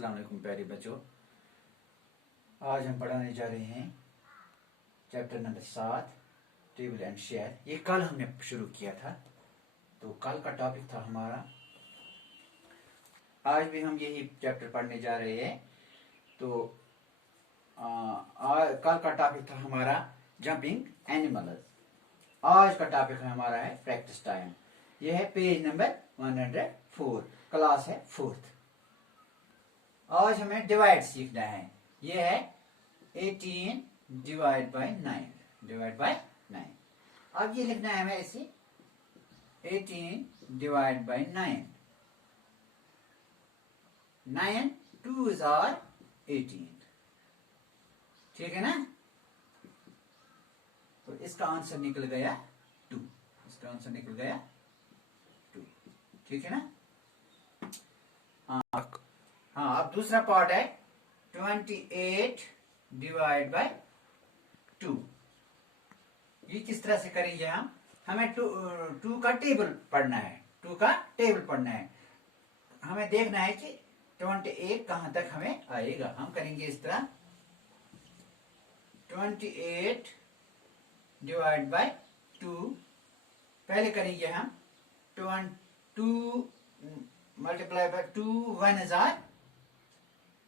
अस्सलाम वालेकुम प्यारे बच्चों। आज हम पढ़ाने जा रहे हैं chapter number 7 table and share. ये कल हमने शुरू किया था, तो कल का टॉपिक था हमारा। आज भी हम यही चैप्टर पढ़ने जा रहे हैं। तो कल का टॉपिक था हमारा जंपिंग एनिमल्स। आज का टॉपिक हमारा है प्रैक्टिस टाइम। यह है पेज नंबर 104, क्लास है 4th। आज हमें डिवाइड सीखना है। यह है 18 डिवाइड बाय 9। अब ये लिखना है हमें ऐसे 18 डिवाइड बाय 9। 9 2s are 18। ठीक है ना? तो इसका आंसर निकल गया 2। इसका आंसर निकल गया 2। ठीक है ना? हाँ, अब दूसरा पार्ट है 28 डिवाइड बाय 2। ये किस तरह से करेंगे हम? हमें टू का टेबल पढ़ना है। 2 का टेबल पढ़ना है। हमें देखना है कि 28 कहां तक हमें आएगा। हम करेंगे इस तरह 28 डिवाइड बाय 2। पहले करेंगे हम 2 मल्टीप्लाई बाय 2 1s are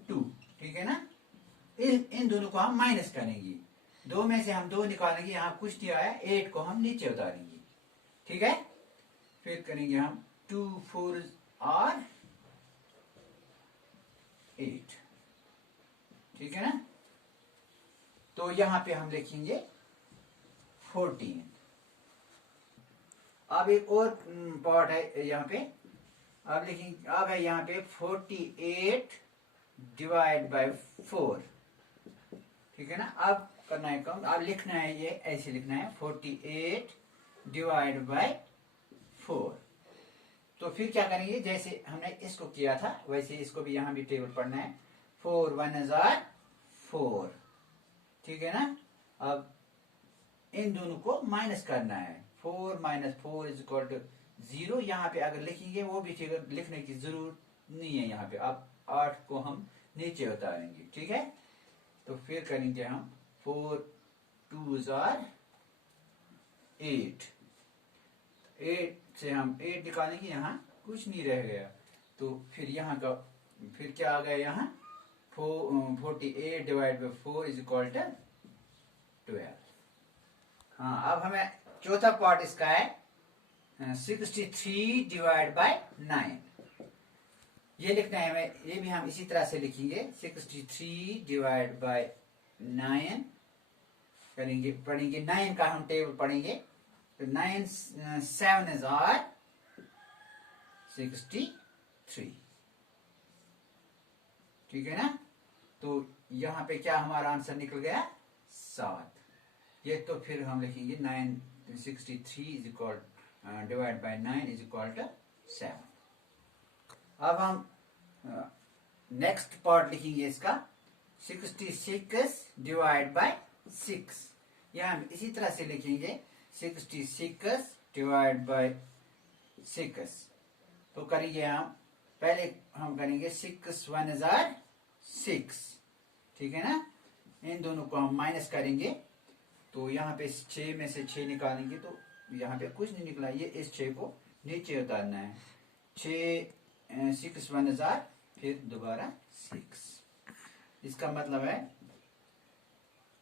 2। ठीक है ना? इन दोनों को हम माइनस करेंगे। 2 में से हम 2 निकालेंगे। यहां कुछ नहीं आया, 8 को हम नीचे उतारेंगे। ठीक है? फिर करेंगे हम 2 4s are 8। ठीक है ना? तो यहां पे हम लिखेंगे 14। अब एक और पार्ट है यहाँ पे। अब लिखेंगे, अब है यहाँ पे 48 डिवाइड बाय 4। ठीक है ना? अब करना है कम। अब लिखना है, ये ऐसे लिखना है 48 डिवाइड बाय 4। तो फिर क्या करेंगे, जैसे हमने इसको किया था वैसे इसको भी यहाँ भी टेबल पढ़ना है। 4 1s are 4। ठीक है ना? अब इन दोनों को माइनस करना है। 4 minus 4 is equal to 0। यहाँ पे अगर लिखेंगे वो भी फिगर लिखने की जरूरत नहीं है। यहाँ पे अब 8 को हम नीचे उतारेंगे। ठीक है? तो फिर करेंगे हम 4 2s are 8। 8 से हम 8 निकालेंगे, यहाँ कुछ नहीं रह गया। तो फिर यहाँ का फिर क्या आ गया, यहाँ 48 divide by 4 is equal to 12। हाँ, अब हमें चौथा पार्ट इसका है 63 डिवाइड बाय 9। ये लिखना है हमें। ये भी हम इसी तरह से लिखेंगे 63 डिवाइड बाय 9 करेंगे। पढ़ेंगे 9 का हम टेबल पढ़ेंगे। तो 9 7s are 63। ठीक है ना? तो यहाँ पे क्या हमारा आंसर निकल गया 7। ये तो फिर हम लिखेंगे 63 is equal divide by 9 is equal to 7। अब हम नेक्स्ट पार्ट लिखेंगे इसका 66 डिवाइड बाय 6। यह हम इसी तरह से लिखेंगे 66 डिवाइड बाय 6। तो करेंगे हम, पहले हम करेंगे 6 1s are 6। ठीक है ना? इन दोनों को हम माइनस करेंगे। तो यहाँ पे 6 में से 6 निकालेंगे तो यहाँ पे कुछ नहीं निकला। ये इस 6 को नीचे उतारना है। 6 1s are फिर दोबारा 6। इसका मतलब है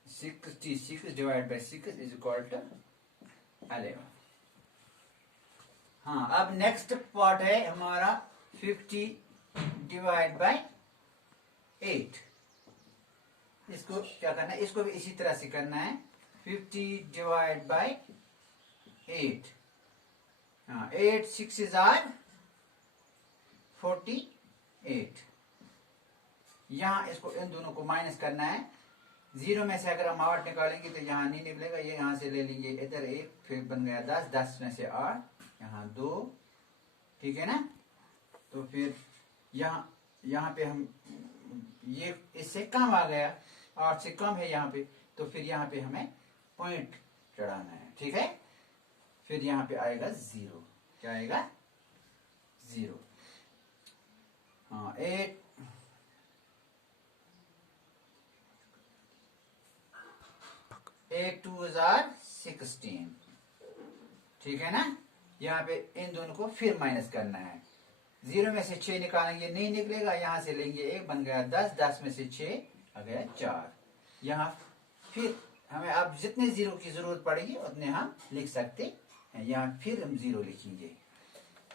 66 divide by 6 is equal to 11। हाँ, अब नेक्स्ट पार्ट है हमारा 50 डिवाइड बाय 8। इसको क्या करना है, इसको भी इसी तरह से करना है 50 डिवाइड बाय 8। हाँ, 8 6s are 48। यहाँ इसको इन दोनों को माइनस करना है। 0 में से अगर हम 8 निकालेंगे तो यहाँ नहीं निकलेगा। ये यहाँ से ले लेंगे, इधर 1 फिर बन गया 10। 10 में से 8, यहाँ 2। ठीक है ना? तो फिर यहाँ पे हम ये इससे कम आ गया, 8 से कम है यहाँ पे। तो फिर यहाँ पे हमें पॉइंट चढ़ाना है। ठीक है? फिर यहाँ पे आएगा 0। क्या आएगा? 0। हाँ, 8 8 2s are 16, ठीक है ना। यहाँ पे इन दोनों को फिर माइनस करना है। 0 में से 6 निकालेंगे, नहीं निकलेगा, यहाँ से लेंगे 1, बन गया 10, 10 में से 6 आ गया 4। यहाँ फिर हमें अब जितने 0 की जरूरत पड़ेगी उतने हम लिख सकते हैं। यहाँ फिर हम 0 लिखेंगे,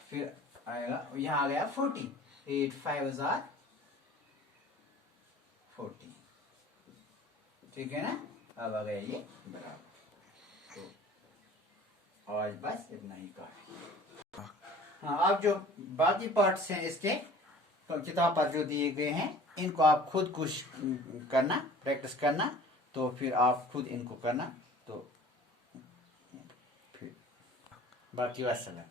फिर आएगा, यहाँ आ गया 40, 8 5s are 40, ठीक है ना। अब आ गया ये बराबर। तो आज बस इतना ही काफी। हाँ, अब जो बाकी पार्ट्स हैं इसके किताब पर जो दिए गए हैं, इनको आप खुद कुछ करना, प्रैक्टिस करना, तो फिर आप खुद इनको करना, तो फिर बाकी वस्सलाम।